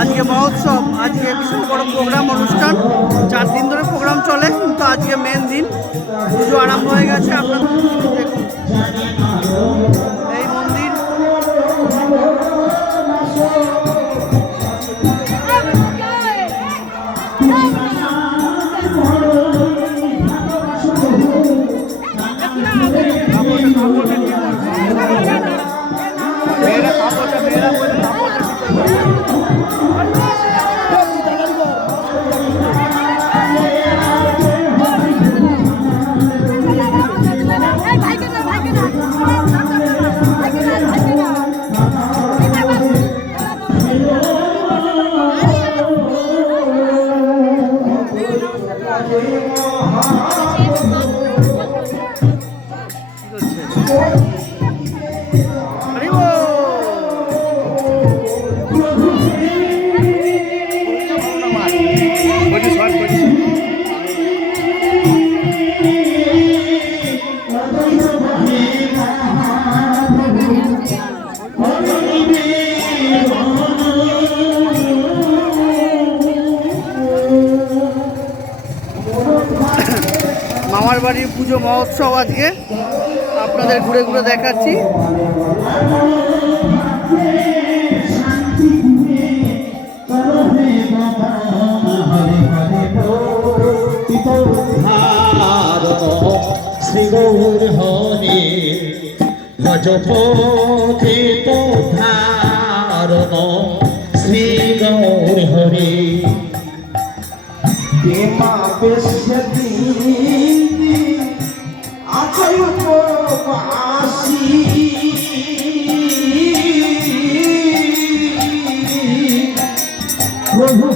আজকে মহোৎসব, আজকে বিশাল বড় প্রোগ্রাম অনুষ্ঠান, 4 দিন ধরে প্রোগ্রাম চলে, কিন্তু আজকে মেন দিন। পুজো আরম্ভ হয়ে গেছে। আপনারা দেখুন এই মন্দির। মামার বাড়ির পুজো মহোৎসব আজকে আপনাদের ঘুরে ঘুরে দেখাচ্ছি। শ্রী গৌর হরে ভজপতি তো ধারণ শ্রী গৌর হরে প্রেমা বেশি আছয় আসি প্রভু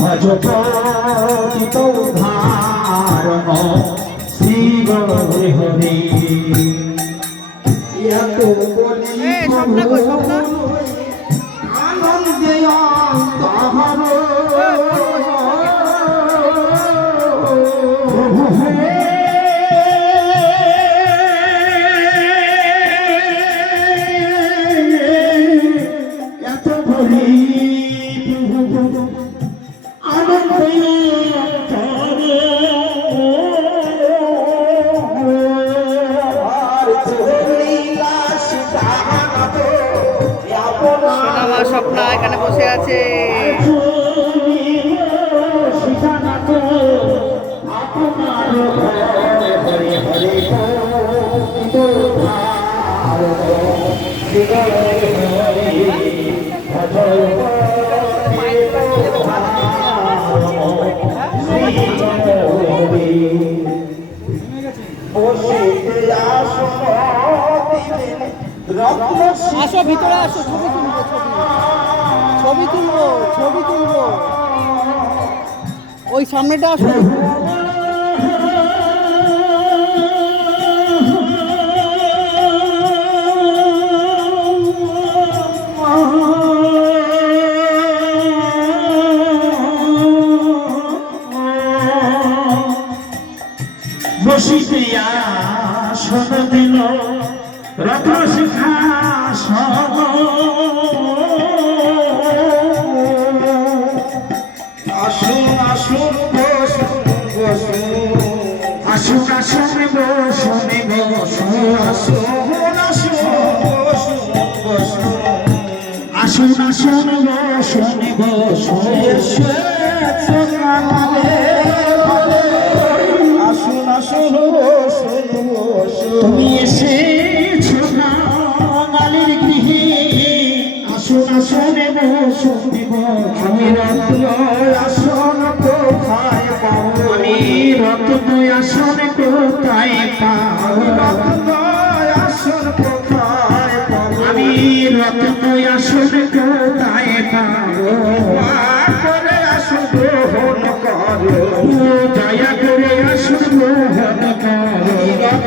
ভজপতি ধারণ শ্রী গৌর হরি আনন্দে অন্তর এত ভরি সোনামা স্বপ্না এখানে বসে আছে। আসো ভিতরে আসো, ছবি তুলবো। ওই সামনেটা আসো। বসিতে আসন দিল রথ সিংহাসন আসুন আসুন বসুন বসুন আসুন আসুন বসুন আসুন আসুন বসুন আসুন আসুন বসুন বসুন আসুন আসুন বসুন তুমি এসেছো কাঙালির গৃহে আসুন আসুন বসুন আমি রাত্র আসন কোথায় রত্ন আসন কোথায় পাবো আসন কোথায় পাবো আমি রত্ন আসন কোথায় পাবো করে আসন গ্রহণ করো দয়া করে আসন গ্রহণ করো